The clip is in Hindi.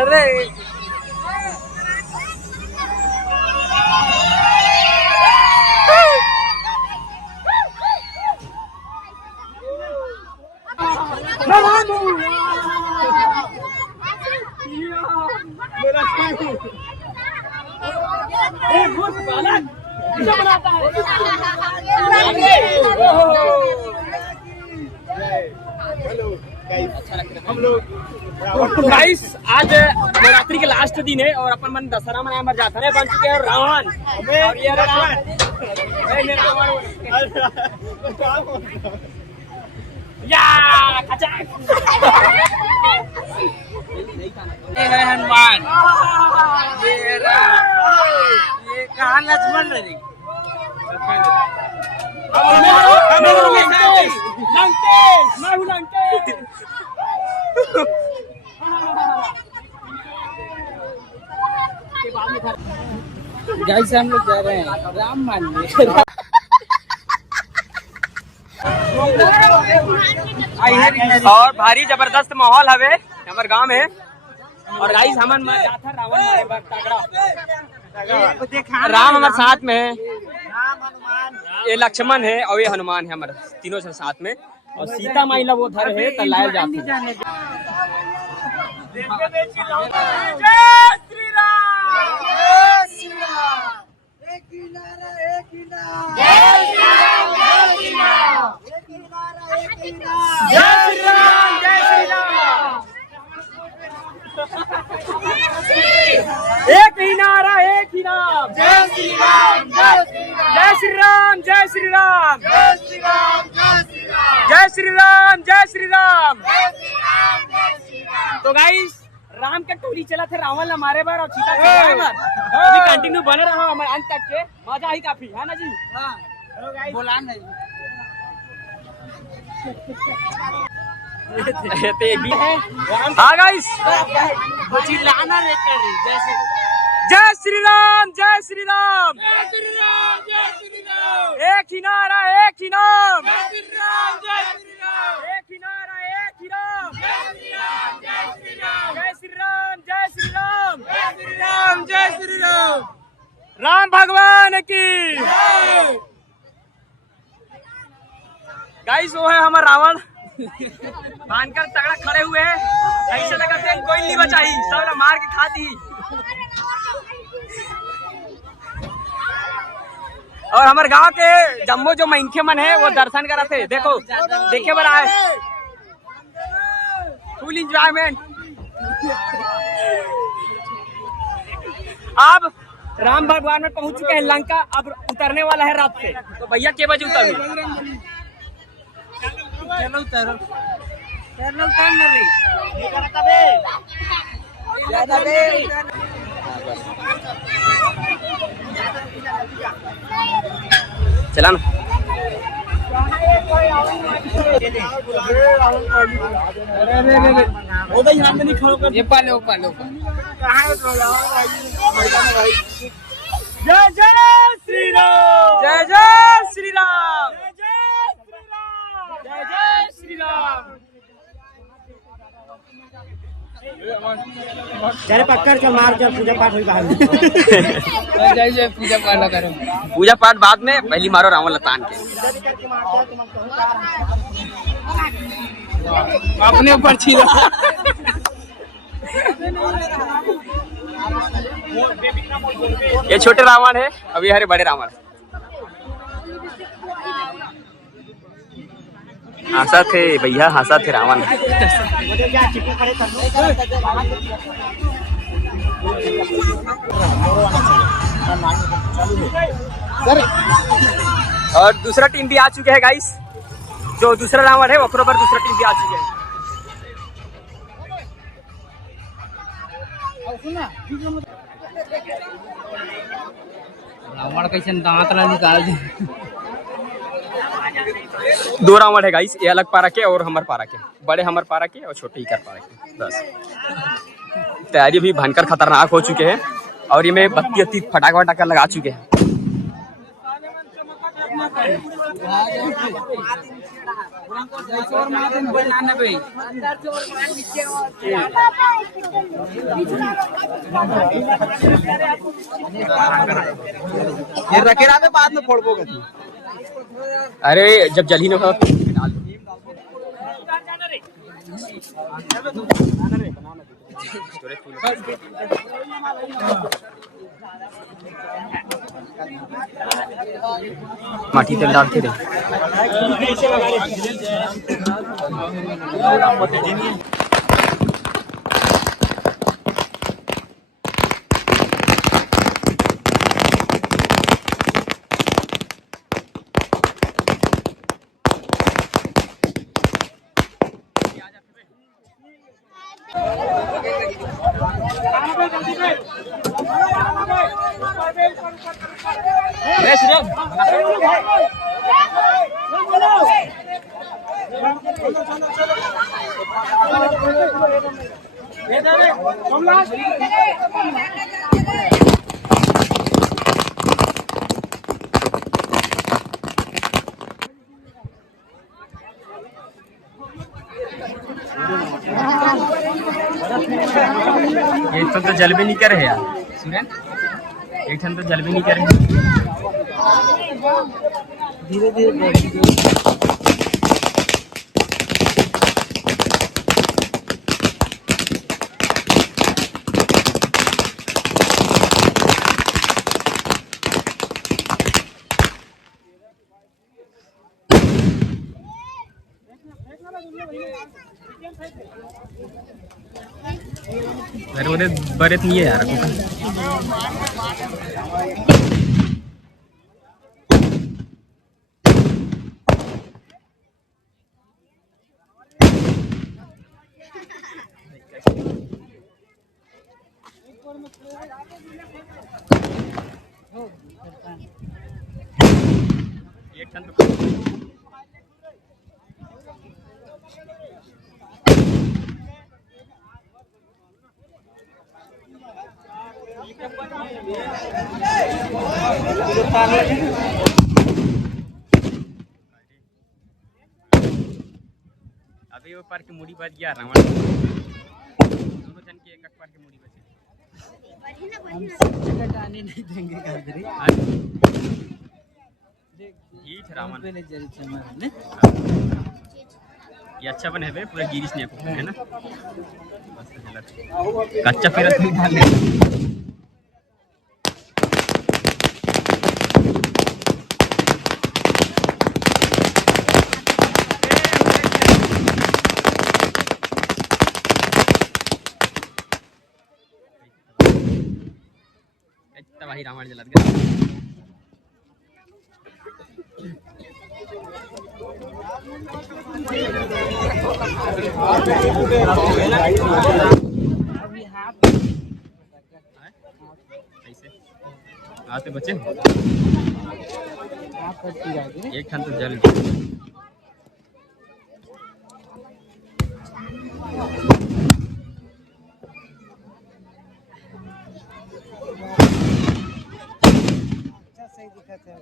अरे गाइस आज नवरात्रि के लास्ट दिन है और अपन मन दशहरा मनाए मर जाता है बन चुके हैं रावण और ये रावण या हनुमान ये कहाँ लक्ष्मण रही गाइस हम लोग जा रहे हैं राम मानने और भारी जबरदस्त माहौल हवे हमारे गांव में और गाइस हमन जाता रावण मारे तगड़ा राम हमारे साथ में है ये लक्ष्मण है और ये हनुमान है हमारे तीनों से साथ में और सीता माई ला वो धर है तो लाए जाते हैं। एक ही नारा एक ही नाम जय श्री राम जय श्री राम जय श्री राम जय श्री राम जय श्री राम जय श्री राम। तो गाइस राम का टोली चला थे रावण हमारे बार और सीता अभी कंटिन्यू बने रहा हमारे अंत तक के मजा ही काफी है ना जी। बोला नहीं हाँ गाइस जय श्री राम जय श्री राम एक ही नारा एक ही नाम एक ही नारा एक ही नाम जय श्री राम जय श्री राम जय श्री राम राम भगवान की। गाइस वो है हमारा रावण बांधकर तगड़ा खड़े हुए हैं ऐसे लगा थे कोई नहीं बचाई सब मार के खा दी और हमारे गांव के जम्मो जो मैंखे मन है वो दर्शन करा थे देखो देखे बार आए फुल इंजॉयमेंट। अब राम भगवान में पहुंच चुके हैं लंका अब उतरने वाला है रात से तो भैया के बजे उतर चला ना ये पाले जय जय श्री राम जय जय श्री राम जय जय श्री राम। चले पकड़ के मार जब पूजा पाठ हुई बाहर जय पूजा पाठ करो पूजा पाठ बाद में पहली मारो रावण लतान के अपने ऊपर छीलो ये छोटे रावण है अभी हरे बड़े रावण हंसा थे भैया हंसा थे रावण और दूसरा टीम भी आ चुके हैं गाइस जो दूसरा रावण है वक्रों पर दूसरा टीम भी आ चुके हैं। रावण कैसे दांत ना निकाल दे। 2 रावण है गाइस, ये अलग पारा के और हमर पारा के, बड़े हमर पारा के और छोटे इकर पारा के। बस तैयारी भी भयंकर खतरनाक हो चुके हैं और ये में बत्ती अत्ती फटाका वटाका लगा चुके हैं। ये रखेरा में बाद में फोड़बोगे तू। अरे जब जल ही ना हो माटी तेल डालते रहे। एक तो जल भी नहीं कर रहे यार सुरेन, एक तो जल भी नहीं कर रहे। धीरे धीरे अरे वो बरेत नहीं है यार एक टन तो अभी वो पार की मुड़ी बच गया रावण, दोनों जन की एक पार की मुड़ी बची। कटाने नहीं देंगे गादरी। ठीक रावण पहले जरी चमन ने ये अच्छा बने हुए पूरा गिरिश ने है ना, कच्चा फिर डाल ले। वही रावण जलत गया। हाथ बचे एक खन तो जल सही दिखा था।